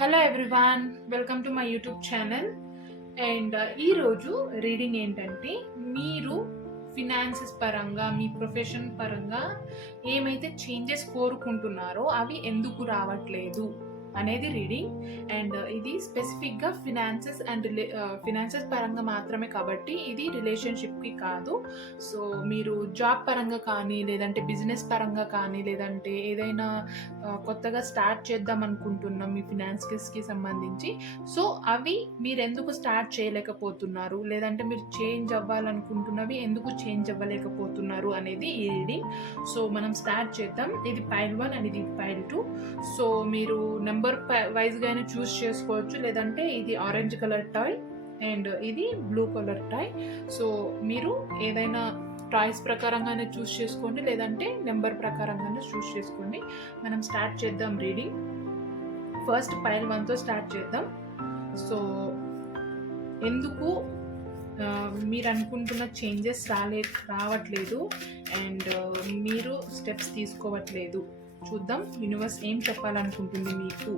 Hello everyone, welcome to my YouTube channel. And ఈరోజు reading ఏంటంటే, మీరు ఫినాన్సెస్ పరంగా మీ ప్రొఫెషన్ పరంగా ఏమైతే చేంజెస్ కోరుకుంటున్నారో అవి ఎందుకు రావట్లేదు అనేది రీడింగ్. అండ్ ఇది స్పెసిఫిక్గా ఫినాన్సెస్ పరంగా మాత్రమే, కాబట్టి ఇది రిలేషన్షిప్కి కాదు. సో మీరు జాబ్ పరంగా కానీ, లేదంటే బిజినెస్ పరంగా కానీ, లేదంటే ఏదైనా కొత్తగా స్టార్ట్ చేద్దాం అనుకుంటున్నాం మీ ఫినాన్సెస్కి సంబంధించి, సో అవి మీరు ఎందుకు స్టార్ట్ చేయలేకపోతున్నారు, లేదంటే మీరు చేంజ్ అవ్వాలనుకుంటున్నవి ఎందుకు చేంజ్ అవ్వలేకపోతున్నారు అనేది ఈ రీడింగ్. సో మనం స్టార్ట్ చేద్దాం. ఇది పైల్ 1 అండ్ ఇది పైల్ 2. సో మీరు నెంబర్ వైజ్గా అయినా చూస్ చేసుకోవచ్చు, లేదంటే ఇది ఆరెంజ్ కలర్ టాయ్ అండ్ ఇది బ్లూ కలర్ టాయ్. సో మీరు ఏదైనా టాయ్స్ ప్రకారంగానే చూస్ చేసుకోండి, లేదంటే నెంబర్ ప్రకారంగానే చూస్ చేసుకోండి. మనం స్టార్ట్ చేద్దాం రీడింగ్. ఫస్ట్ పైల్ 1తో స్టార్ట్ చేద్దాం. సో ఎందుకు మీరు అనుకుంటున్న చేంజెస్ రావట్లేదు అండ్ మీరు స్టెప్స్ తీసుకోవట్లేదు చూద్దాం. యూనివర్స్ ఏం చెప్పాలనుకుంటుంది మీకు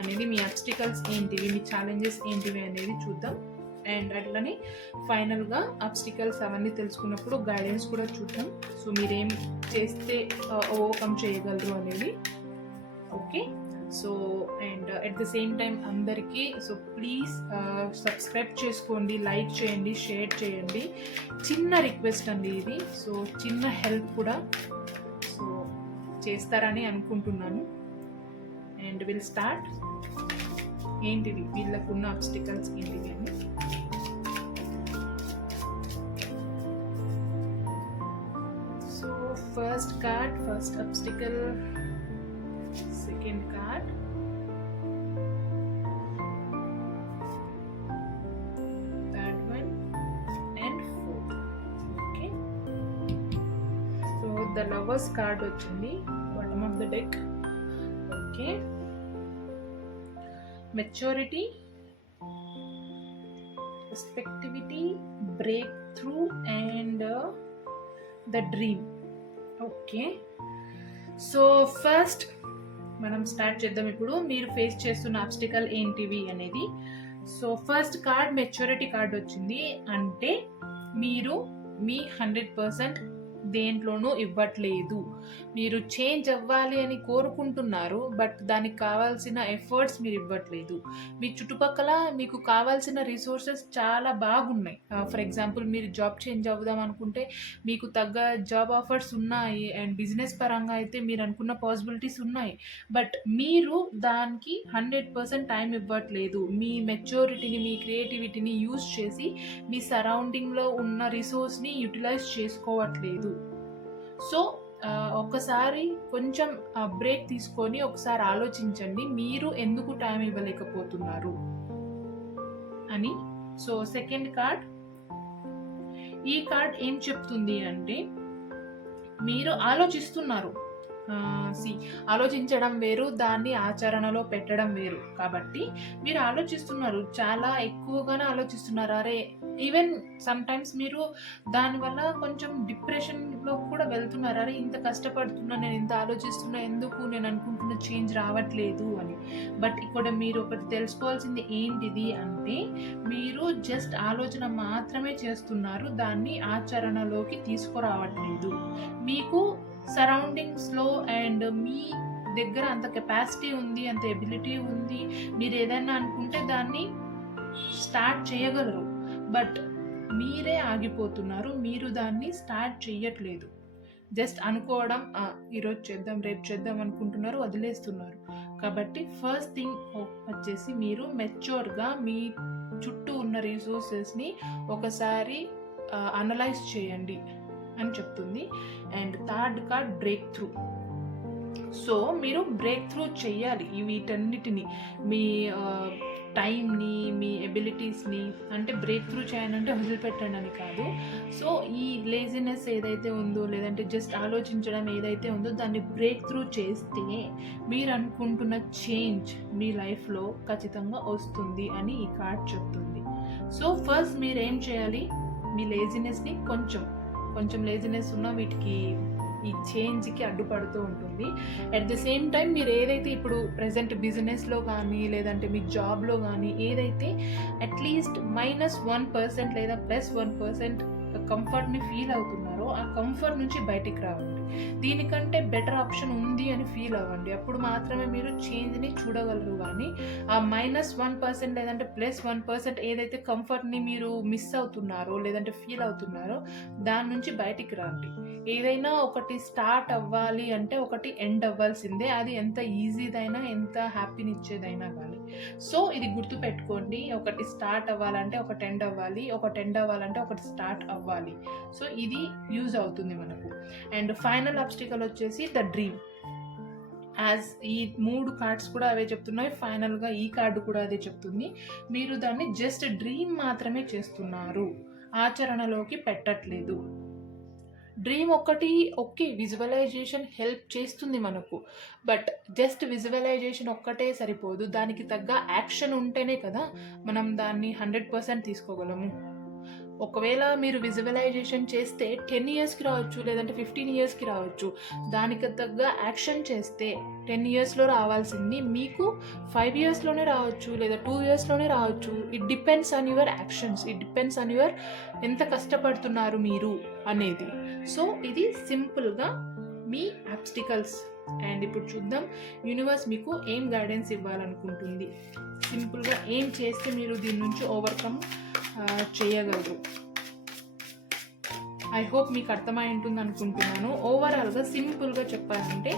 అనేది, మీ అబ్స్టికల్స్ ఏంటివి, మీ ఛాలెంజెస్ ఏంటివి అనేది చూద్దాం. అండ్ అట్లనే ఫైనల్గా అబ్స్టికల్స్ అవన్నీ తెలుసుకున్నప్పుడు గైడెన్స్ కూడా చూద్దాం. సో మీరేం చేస్తే ఓవర్కమ్ చేయగలరు అనేది. Okay, so and at the same time అందరికీ సో ప్లీజ్ సబ్స్క్రైబ్ చేసుకోండి, లైక్ చేయండి, షేర్ చేయండి. చిన్న రిక్వెస్ట్ అండి ఇది. సో చిన్న హెల్ప్ కూడా సో చేస్తారని అనుకుంటున్నాను. And will start. ఏంటివి వీళ్ళకున్న అబ్స్టికల్స్ ఏంటివి అని. So first card, first obstacle, second card, third one and fourth. Okay, so the lovers card వచ్చింది bottom of the deck. Okay, maturity, perspectivity, breakthrough and the dream. Okay, so first మనం start చేద్దాం. ఇప్పుడు మీరు face చేస్తున్న obstacle ఏంటివి అనేది. So first card maturity card వచ్చింది. అంటే మీరు మీ 100% దేంట్లోనూ ఇవ్వట్లేదు. మీరు చేంజ్ అవ్వాలి అని కోరుకుంటున్నారు, బట్ దానికి కావాల్సిన ఎఫర్ట్స్ మీరు ఇవ్వట్లేదు. మీ చుట్టుపక్కల మీకు కావాల్సిన రిసోర్సెస్ చాలా బాగున్నాయి. ఫర్ ఎగ్జాంపుల్ మీరు జాబ్ చేంజ్ అవుదాం అనుకుంటే మీకు తగ్గ జాబ్ ఆఫర్స్ ఉన్నాయి, అండ్ బిజినెస్ పరంగా అయితే మీరు అనుకున్న పాసిబిలిటీస్ ఉన్నాయి. బట్ మీరు దానికి 100% టైం ఇవ్వట్లేదు. మీ మెచ్యూరిటీని, మీ క్రియేటివిటీని యూజ్ చేసి మీ సరౌండింగ్లో ఉన్న రిసోర్స్ని యూటిలైజ్ చేసుకోవట్లేదు. సో ఒక్కసారి కొంచెం బ్రేక్ తీసుకొని ఒకసారి ఆలోచించండి, మీరు ఎందుకు టైం ఇవ్వలేకపోతున్నారు అని. సో సెకండ్ కార్డ్, ఈ కార్డ్ ఏం చెప్తుంది అంటే, మీరు ఆలోచిస్తున్నారు. ఆలోచించడం వేరు, దాన్ని ఆచరణలో పెట్టడం వేరు. కాబట్టి మీరు ఆలోచిస్తున్నారు, చాలా ఎక్కువగానే ఆలోచిస్తున్నారు. అరే, ఈవెన్ సమ్ టైమ్స్ మీరు దానివల్ల కొంచెం డిప్రెషన్లో కూడా వెళ్తున్నారు. అరే, ఇంత కష్టపడుతున్నా, నేను ఇంత ఆలోచిస్తున్నా, ఎందుకు నేను అనుకుంటున్న చేంజ్ రావట్లేదు అని. బట్ ఇక్కడ మీరు ఒకటి తెలుసుకోవాల్సింది ఏంటిది అంటే, మీరు జస్ట్ ఆలోచన మాత్రమే చేస్తున్నారు, దాన్ని ఆచరణలోకి తీసుకురావట్లేదు. మీకు సరౌండింగ్స్లో అండ్ మీ దగ్గర అంత కెపాసిటీ ఉంది, అంత ఎబిలిటీ ఉంది, మీరు ఏదైనా అనుకుంటే దాన్ని స్టార్ట్ చేయగలరు. బట్ మీరే ఆగిపోతున్నారు, మీరు దాన్ని స్టార్ట్ చేయట్లేదు. జస్ట్ అనుకోవడం, ఈరోజు చేద్దాం, రేపు చేద్దాం అనుకుంటున్నారు, వదిలేస్తున్నారు. కాబట్టి ఫస్ట్ థింగ్ వచ్చేసి మీరు మెచ్యూర్గా మీ చుట్టూ ఉన్న రిసోర్సెస్ని ఒకసారి అనలైజ్ చేయండి అని చెప్తుంది. And third card break through. So మీరు బ్రేక్ త్రూ చేయాలి వీటన్నిటిని, మీ టైంని, మీ ఎబిలిటీస్ని. అంటే బ్రేక్ త్రూ చేయాలంటే వదిలిపెట్టండి అని కాదు. సో ఈ లేజినెస్ ఏదైతే ఉందో, లేదంటే జస్ట్ ఆలోచించడం ఏదైతే ఉందో, దాన్ని బ్రేక్ త్రూ చేస్తే మీరు అనుకుంటున్న చేంజ్ మీ లైఫ్లో ఖచ్చితంగా వస్తుంది అని ఈ కార్డ్ చెప్తుంది. సో ఫస్ట్ మీరు ఏం చేయాలి, మీ లేజినెస్ని కొంచెం లేజినెస్ ఉన్న వీటికి ఈ చేంజ్కి అడ్డుపడుతూ ఉంటుంది. అట్ ద సేమ్ టైం మీరు ఏదైతే ఇప్పుడు ప్రజెంట్ బిజినెస్లో కానీ లేదంటే మీ జాబ్లో కానీ ఏదైతే అట్లీస్ట్ -1% లేదా +1% కంఫర్ట్ని ఫీల్ అవుతున్నారో ఆ కంఫర్ట్ నుంచి బయటికి రావండి. దీనికంటే బెటర్ ఆప్షన్ ఉంది అని ఫీల్ అవ్వండి. అప్పుడు మాత్రమే మీరు చేంజ్ని చూడగలరు. కానీ ఆ -1% లేదంటే +1% ఏదైతే కంఫర్ట్ని మీరు మిస్ అవుతున్నారో లేదంటే ఫీల్ అవుతున్నారో దాని నుంచి బయటికి రండి. ఏదైనా ఒకటి స్టార్ట్ అవ్వాలి అంటే ఒకటి ఎండ్ అవ్వాల్సిందే. అది ఎంత ఈజీదైనా ఎంత హ్యాపీని ఇచ్చేదైనా కానీ. సో ఇది గుర్తుపెట్టుకోండి, ఒకటి స్టార్ట్ అవ్వాలంటే ఒకటి ఎండ్ అవ్వాలి, ఒకటి ఎండ్ అవ్వాలంటే ఒకటి స్టార్ట్ అవ్వాలి. సో ఇది యూజ్ అవుతుంది మనకు. అండ్ ఫైనల్ ఆబ్స్టికల్ వచ్చేసి ద డ్రీమ్. యాజ్ ఈ 3 కార్డ్స్ కూడా అవే చెప్తున్నాయి, ఫైనల్గా ఈ కార్డు కూడా అదే చెప్తుంది. మీరు దాన్ని జస్ట్ డ్రీమ్ మాత్రమే చేస్తున్నారు, ఆచరణలోకి పెట్టట్లేదు. డ్రీమ్ ఒక్కటి ఓకే, విజువలైజేషన్ హెల్ప్ చేస్తుంది మనకు, బట్ జస్ట్ విజువలైజేషన్ ఒక్కటే సరిపోదు. దానికి తగ్గ యాక్షన్ ఉంటేనే కదా మనం దాన్ని 100% తీసుకోగలము. ఒకవేళ మీరు విజువలైజేషన్ చేస్తే 10 ఇయర్స్కి రావచ్చు, లేదంటే 15 ఇయర్స్కి రావచ్చు. దానికి తగ్గ యాక్షన్ చేస్తే 10 ఇయర్స్లో రావాల్సింది మీకు 5 ఇయర్స్లోనే రావచ్చు, లేదా 2 ఇయర్స్లోనే రావచ్చు. It depends on your actions, it depends on your ఎంత కష్టపడుతున్నారు మీరు అనేది. సో ఇది సింపుల్గా మీ ఆబ్స్టికల్స్. అండ్ ఇప్పుడు చూద్దాం యూనివర్స్ మీకు ఏం గైడెన్స్ ఇవ్వాలనుకుంటుంది, సింపుల్గా ఏం చేస్తే మీరు దీని నుంచి ఓవర్కమ్ చేయగలరు. ఐ హోప్ మీకు అర్థమై ఉంటుంది అనుకుంటున్నాను. ఓవరాల్గా సింపుల్గా చెప్పాలంటే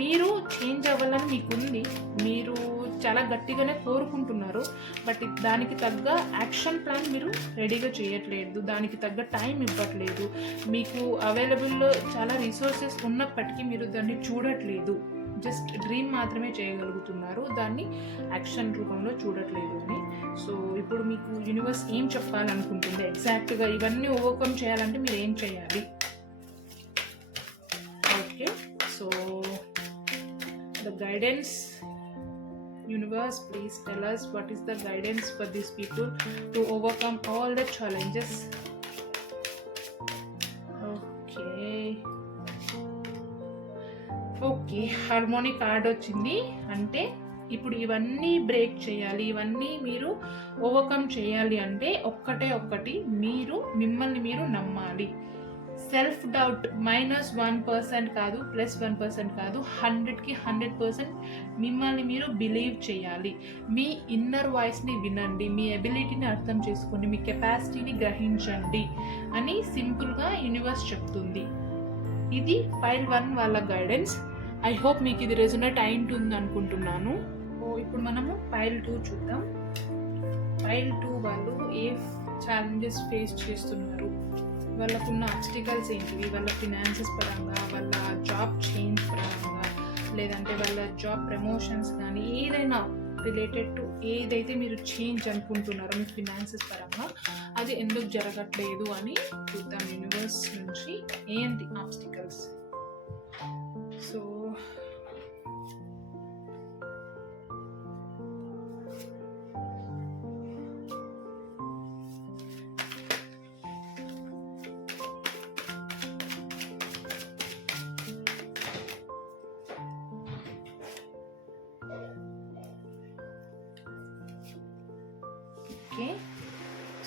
మీరు చేంజ్ అవ్వాలని మీకుంది, మీరు చాలా గట్టిగానే కోరుకుంటున్నారు, బట్ దానికి తగ్గ యాక్షన్ ప్లాన్ మీరు రెడీగా చేయట్లేదు, దానికి తగ్గ టైం ఇవ్వట్లేదు. మీకు అవైలబుల్లో చాలా రిసోర్సెస్ ఉన్నప్పటికీ మీరు దాన్ని చూడట్లేదు, జస్ట్ డ్రీమ్ మాత్రమే చేయగలుగుతున్నారు, దాన్ని యాక్షన్ రూపంలో చూడట్లేదు అని. సో ఇప్పుడు మీకు యూనివర్స్ ఏం చెప్పాలనుకుంటుంది ఎగ్జాక్ట్గా ఇవన్నీ ఓవర్కమ్ చేయాలంటే మీరు ఏం చేయాలి? Okay, so the guidance, universe, please tell us what is the guidance for these people to overcome all the challenges. Okay, harmonic card వచ్చింది. అంటే ఇప్పుడు ఇవన్నీ బ్రేక్ చేయాలి, ఇవన్నీ మీరు ఓవర్కమ్ చేయాలి అంటే ఒక్కటి మీరు మిమ్మల్ని మీరు నమ్మాలి. సెల్ఫ్ డౌట్ -1% కాదు, +1% కాదు, 100కి 100% మిమ్మల్ని మీరు బిలీవ్ చేయాలి. మీ ఇన్నర్ వాయిస్ని వినండి, మీ ఎబిలిటీని అర్థం చేసుకోండి, మీ కెపాసిటీని గ్రహించండి అని సింపుల్గా యూనివర్స్ చెప్తుంది. ఇది పైల్ 1 వాళ్ళ గైడెన్స్. ఐ హోప్ మీకు ఇది రెజొనేట్ అయింటుంది అనుకుంటున్నాను. ఇప్పుడు మనము పైల్ 2 చూద్దాం. పైల్ 2 వాళ్ళు ఏ ఛాలెంజెస్ ఫేస్ చేస్తున్నారు, వాళ్ళకున్న ఆబ్స్టికల్స్ ఏంటివి, వాళ్ళ ఫినాన్సెస్ పరంగా, వాళ్ళ జాబ్ చేంజ్ పరంగా, లేదంటే వాళ్ళ జాబ్ ప్రమోషన్స్ కానీ ఏదైనా రిలేటెడ్ టు ఏదైతే మీరు చేంజ్ అనుకుంటున్నారో మీ ఫినాన్సెస్ పరంగా అది ఎందుకు జరగట్లేదు అని చూద్దాం యూనివర్స్ నుంచి. ఏంటి obstacles? So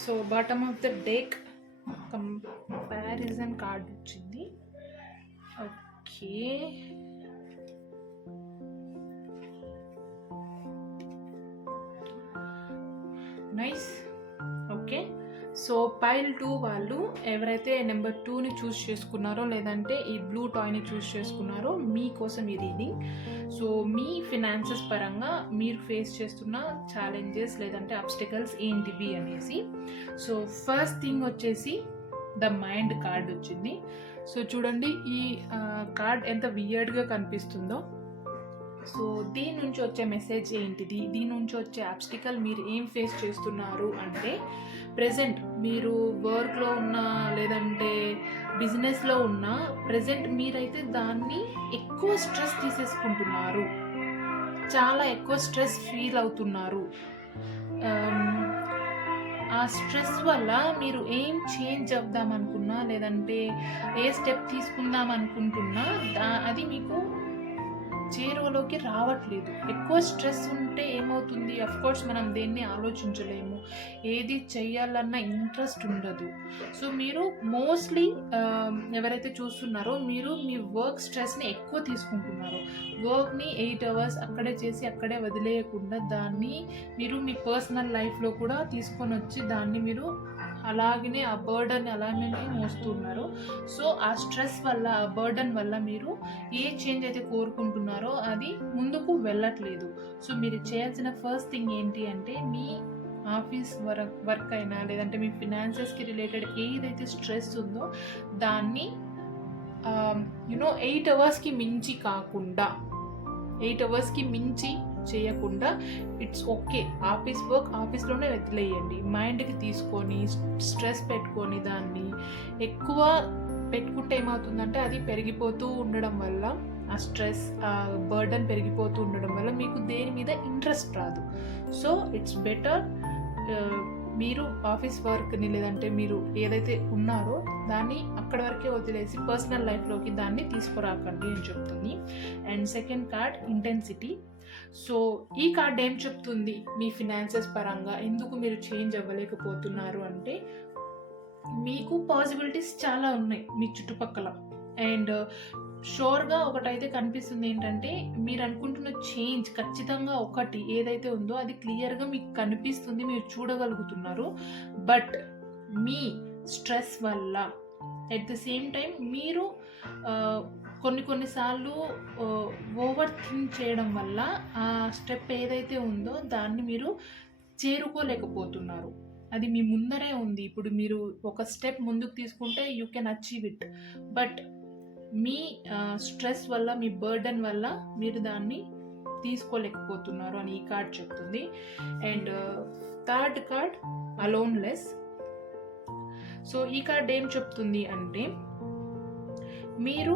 so bottom of the deck comparison card వచ్చింది. Okay, nice. Okay, so pile 2 వాళ్ళు ఎవరైతే నెంబర్ 2ని చూస్ చేసుకున్నారో లేదంటే ఈ బ్లూ టాయ్ని చూస్ చేసుకున్నారో మీకోసం ఈ రీడింగ్. సో మీ ఫినాన్సెస్ పరంగా మీరు ఫేస్ చేస్తున్న ఛాలెంజెస్ లేదంటే ఆబ్స్టికల్స్ ఏంటివి అనేసి. సో ఫస్ట్ థింగ్ వచ్చేసి ద మైండ్ కార్డ్ వచ్చింది. సో చూడండి ఈ కార్డ్ ఎంత వియర్డ్గా కనిపిస్తుందో. సో దీని నుంచి వచ్చే మెసేజ్ ఏంటిది, దీని నుంచి వచ్చే ఆబ్స్టికల్ మీరు ఏం ఫేస్ చేస్తున్నారు అంటే ప్రెజెంట్ మీరు వర్క్లో ఉన్నా లేదంటే బిజినెస్లో ఉన్నా ప్రెజెంట్ మీరైతే దాన్ని ఎక్కువ స్ట్రెస్ తీసేసుకుంటున్నారు, చాలా ఎక్కువ స్ట్రెస్ ఫీల్ అవుతున్నారు. ఆ స్ట్రెస్ వల్ల మీరు ఏం చేంజ్ అవుదాం అనుకున్నా, లేదంటే ఏ స్టెప్ తీసుకుందాం అనుకుంటున్నా అది మీకు చేరువలోకి రావట్లేదు. ఎక్కువ స్ట్రెస్ ఉంటే ఏమవుతుంది, కోర్స్ మనం దేన్ని ఆలోచించలేము, ఏది చెయ్యాలన్న ఇంట్రెస్ట్ ఉండదు. సో మీరు మోస్ట్లీ ఎవరైతే చూస్తున్నారో మీరు మీ వర్క్ స్ట్రెస్ని ఎక్కువ తీసుకుంటున్నారు. వర్క్ని 8 hours అక్కడే చేసి అక్కడే వదిలేయకుండా దాన్ని మీరు మీ పర్సనల్ లైఫ్లో కూడా తీసుకొని వచ్చి దాన్ని మీరు అలాగనే ఆ బర్డన్ అలాగనే మోస్తున్నారు. సో ఆ స్ట్రెస్ వల్ల, ఆ బర్డన్ వల్ల మీరు ఏ చేంజ్ అయితే కోరుకుంటున్నారో అది ముందుకు వెళ్ళట్లేదు. సో మీరు చేయాల్సిన ఫస్ట్ థింగ్ ఏంటి అంటే, మీ ఆఫీస్ వర్క్ అయినా లేదంటే మీ ఫినాన్సెస్కి రిలేటెడ్ ఏదైతే స్ట్రెస్ ఉందో దాన్ని 8 hours మించి కాకుండా, 8 hours మించి చేయకుండా ఇట్స్ ఓకే, ఆఫీస్ వర్క్ ఆఫీస్లోనే వదిలేయండి. మైండ్కి తీసుకొని స్ట్రెస్ పెట్టుకొని దాన్ని ఎక్కువ పెట్టుకుంటే ఏమవుతుందంటే అది పెరిగిపోతూ ఉండడం వల్ల, ఆ స్ట్రెస్, ఆ బర్డన్ పెరిగిపోతూ ఉండడం వల్ల మీకు దేని మీద ఇంట్రెస్ట్ రాదు. సో ఇట్స్ బెటర్ మీరు ఆఫీస్ వర్క్ని లేదంటే మీరు ఏదైతే ఉన్నారో దాన్ని అక్కడ వరకే వదిలేసి పర్సనల్ లైఫ్లోకి దాన్ని తీసుకురాకండి అని చెప్తుంది. And second card intensity. So ఈ కార్డ్ ఏం చెప్తుంది, మీ ఫినాన్సెస్ పరంగా ఎందుకు మీరు చేంజ్ అవ్వలేకపోతున్నారు అంటే, మీకు పాసిబిలిటీస్ చాలా ఉన్నాయి మీ చుట్టుపక్కల. అండ్ షోర్గా ఒకటైతే కనిపిస్తుంది ఏంటంటే, మీరు అనుకుంటున్న చేంజ్ ఖచ్చితంగా ఒకటి ఏదైతే ఉందో అది క్లియర్గా మీకు కనిపిస్తుంది, మీరు చూడగలుగుతున్నారు. బట్ మీ స్ట్రెస్ వల్ల ఎట్ ద సేమ్ టైం మీరు కొన్నిసార్లు ఓవర్ థింక్ చేయడం వల్ల ఆ స్టెప్ ఏదైతే ఉందో దాన్ని మీరు చేరుకోలేకపోతున్నారు. అది మీ ముందరే ఉంది. ఇప్పుడు మీరు ఒక స్టెప్ ముందుకు తీసుకుంటే you can achieve it. But me stress వల్ల, మీ బర్డన్ వల్ల మీరు దాన్ని తీసుకోలేకపోతున్నారు అని ఈ కార్డ్ చెప్తుంది. And third card aloneness. So ఈ కార్డ్ ఏం చెప్తుంది అంటే, మీరు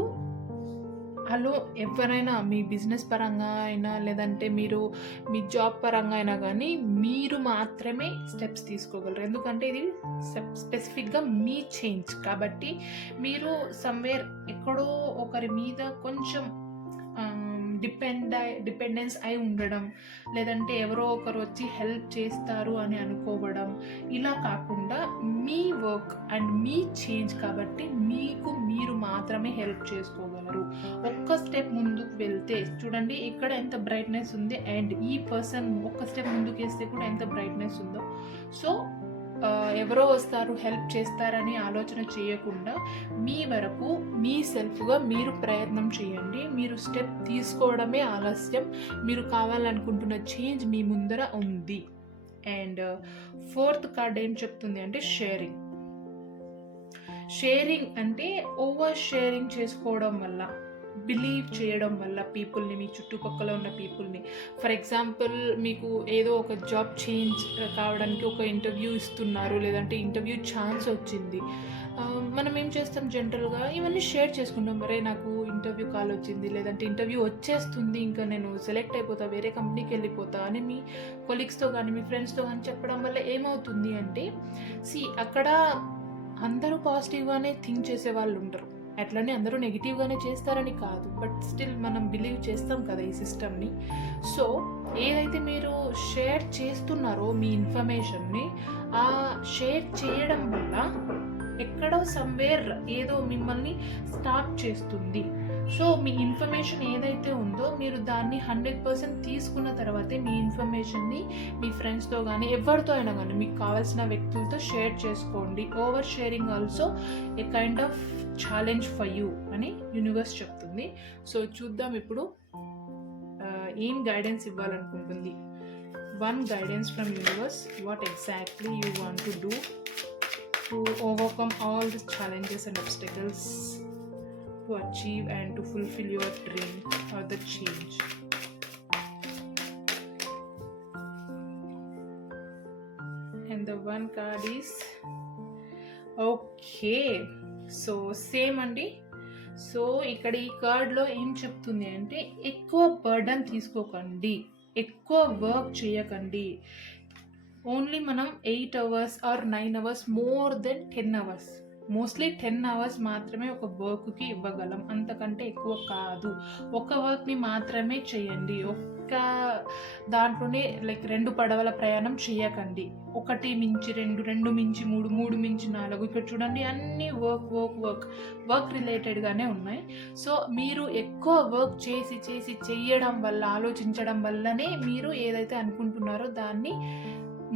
ఎవరైనా మీ బిజినెస్ పరంగా అయినా లేదంటే మీరు మీ జాబ్ పరంగా అయినా కానీ మీరు మాత్రమే స్టెప్స్ తీసుకోగలరు. ఎందుకంటే ఇది స్పెసిఫిక్గా మీ చేంజ్ కాబట్టి మీరు సమ్వేర్ ఎక్కడో ఒకరి మీద కొంచెం డిపెండెన్స్ అయి ఉండడం, లేదంటే ఎవరో ఒకరు వచ్చి హెల్ప్ చేస్తారు అని అనుకోవడం, ఇలా కాకుండా మీ వర్క్ అండ్ మీ చేంజ్ కాబట్టి మీకు మీరు మాత్రమే హెల్ప్ చేసుకోగలరు. ఒక్క స్టెప్ ముందుకు వెళ్తే చూడండి ఇక్కడ ఎంత బ్రైట్నెస్ ఉంది, అండ్ ఈ పర్సన్ ఒక్క స్టెప్ ముందుకు వేస్తే కూడా ఎంత బ్రైట్నెస్ ఉందో. సో ఎవరో వస్తారు హెల్ప్ చేస్తారని ఆలోచన చేయకుండా మీ వరకు మీ సెల్ఫ్గా మీరు ప్రయత్నం చేయండి. మీరు స్టెప్ తీసుకోవడమే ఆలస్యం, మీరు కావాలనుకుంటున్న చేంజ్ మీ ముందర ఉంది. అండ్ ఫోర్త్ కార్డ్ ఏం చెప్తుంది అంటే షేరింగ్. షేరింగ్ అంటే ఓవర్ షేరింగ్ చేసుకోవడం వల్ల, బిలీవ్ చేయడం వల్ల పీపుల్ని, మీ చుట్టుపక్కల ఉన్న పీపుల్ని. ఫర్ ఎగ్జాంపుల్ మీకు ఏదో ఒక జాబ్ చేంజ్ కావడానికి ఒక ఇంటర్వ్యూ ఇస్తున్నారు, లేదంటే ఇంటర్వ్యూ ఛాన్స్ వచ్చింది. మనం ఏం చేస్తాం జనరల్గా ఇవన్నీ షేర్ చేసుకుంటాం. మరే నాకు ఇంటర్వ్యూ కాల్ వచ్చింది, లేదంటే ఇంటర్వ్యూ వచ్చేస్తుంది, ఇంకా నేను సెలెక్ట్ అయిపోతా, వేరే కంపెనీకి వెళ్ళిపోతా అని మీ కొలీగ్స్తో కానీ మీ ఫ్రెండ్స్తో కానీ చెప్పడం వల్ల ఏమవుతుంది అంటే, అక్కడ అందరూ పాజిటివ్గానే థింక్ చేసే వాళ్ళు ఉంటారు, అట్లనే అందరూ నెగిటివ్గానే చేస్తారని కాదు, బట్ స్టిల్ మనం బిలీవ్ చేస్తాం కదా ఈ సిస్టమ్ని. సో ఏదైతే మీరు షేర్ చేస్తున్నారో మీ ఇన్ఫర్మేషన్ని, ఆ షేర్ చేయడం వల్ల ఎక్కడో సమ్వేర్ ఏదో మిమ్మల్ని స్టాప్ చేస్తుంది. సో మీ ఇన్ఫర్మేషన్ ఏదైతే ఉందో మీరు దాన్ని 100% తీసుకున్న తర్వాతే మీ ఇన్ఫర్మేషన్ని మీ ఫ్రెండ్స్తో కానీ ఎవరితో అయినా కానీ మీకు కావాల్సిన వ్యక్తులతో షేర్ చేసుకోండి. Over sharing also a kind of challenge for you అని యూనివర్స్ చెప్తుంది. సో చూద్దాం ఇప్పుడు ఏం గైడెన్స్ ఇవ్వాలనుకుంటుంది. One guidance from universe, what exactly you want to do to overcome all the challenges and obstacles to achieve and to fulfill your dream or the change. And the one card is okay. So same andi. So ఇక్కడ ఈ కార్డ్లో ఏం చెప్తుంది అంటే, ఎక్కువ burden తీసుకోకండి, ఎక్కువ work చేయకండి. ఓన్లీ మనం 8 hours are 9 hours, more than 10 hours, mostly 10 hours మాత్రమే ఒక వర్క్కి ఇవ్వగలం, అంతకంటే ఎక్కువ కాదు. ఒక వర్క్ని మాత్రమే చేయండి. ఒక్క దాంట్లోనే లైక్ 2 పడవల ప్రయాణం చేయకండి. 1 మించి 2, 2 మించి 3, 3 మించి 4. ఇక్కడ చూడండి అన్నీ వర్క్ రిలేటెడ్గానే ఉన్నాయి. సో మీరు ఎక్కువ వర్క్ చేయడం వల్ల, ఆలోచించడం వల్లనే మీరు ఏదైతే అనుకుంటున్నారో దాన్ని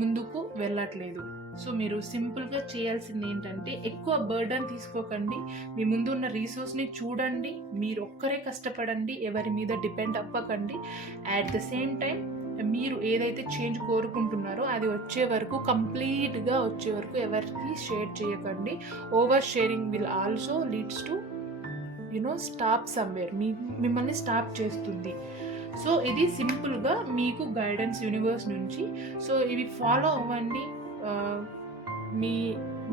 ముందుకు వెళ్ళట్లేదు. సో మీరు సింపుల్గా చేయాల్సింది ఏంటంటే, ఎక్కువ బర్డన్ తీసుకోకండి, మీ ముందు ఉన్న రీసోర్స్ని చూడండి, మీరు ఒక్కరే కష్టపడండి, ఎవరి మీద డిపెండ్ అవ్వకండి. అట్ ద సేమ్ టైం మీరు ఏదైతే చేంజ్ కోరుకుంటున్నారో అది కంప్లీట్గా వచ్చే వరకు ఎవరికి షేర్ చేయకండి. Over sharing will also leads to stop somewhere, మిమ్మల్ని స్టాప్ చేస్తుంది. సో ఇది సింపుల్గా మీకు గైడెన్స్ యూనివర్స్ నుంచి. సో ఇవి ఫాలో అవ్వండి.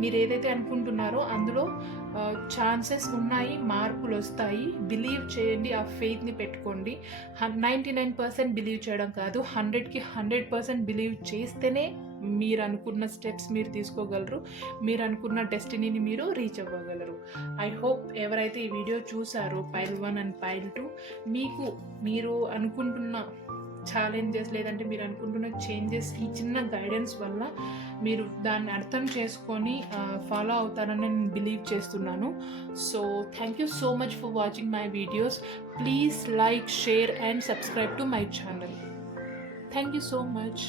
మీరు ఏదైతే అనుకుంటున్నారో అందులో ఛాన్సెస్ ఉన్నాయి, మార్పులు వస్తాయి. బిలీవ్ చేయండి, ఆ ఫెయిత్ని పెట్టుకోండి. 99% బిలీవ్ చేయడం కాదు, 100కి 100% బిలీవ్ చేస్తేనే మీరు అనుకున్న స్టెప్స్ మీరు తీసుకోగలరు, మీరు అనుకున్న డెస్టినీని మీరు రీచ్ అవ్వగలరు. ఐ హోప్ ఎవరైతే ఈ వీడియో చూసారో Pile 1 అండ్ Pile 2, మీరు అనుకుంటున్న ఛాలెంజెస్ లేదంటే మీరు అనుకుంటున్న చేంజెస్ ఈ చిన్న గైడెన్స్ వల్ల మీరు దాన్ని అర్థం చేసుకొని ఫాలో అవుతారని నేను బిలీవ్ చేస్తున్నాను. So thank you so much for watching my videos. Please like, share and subscribe to my channel. Thank you so much.